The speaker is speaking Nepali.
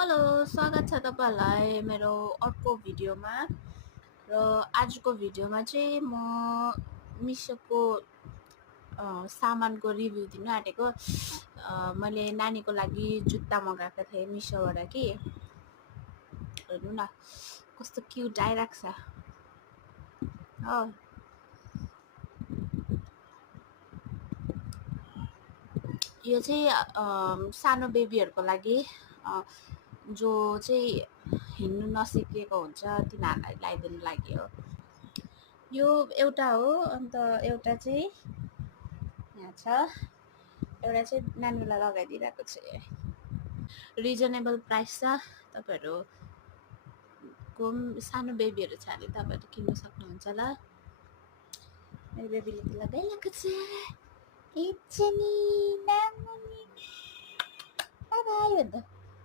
हेलो, स्वागत छ तपाईँहरूलाई मेरो अर्को भिडियोमा। र आजको भिडियोमा चाहिँ म मिसोको सामानको रिभ्यू दिन आँटेको। मैले नानीको लागि जुत्ता मगाएको थिएँ मिसोबाट कि हेर्नु न कस्तो क्युट आइरहेको छ हो। यो चाहिँ सानो बेबीहरूको लागि जो चाहिँ हिँड्नु नसिकेको हुन्छ तिनीहरूलाई लगाइदिनु लागि हो। यो एउटा हो, अन्त एउटा चाहिँ यहाँ छ, एउटा चाहिँ नानीलाई लगाइदिइरहेको छु। रिजनेबल प्राइस छ, तपाईँहरूको सानो बेबीहरू छ भने तपाईँहरू किन्नु सक्नुहुन्छ ल। मेरो बेबीले त लगाइरहेको छ। एकचनी नामुनी बाई बाई भन्दा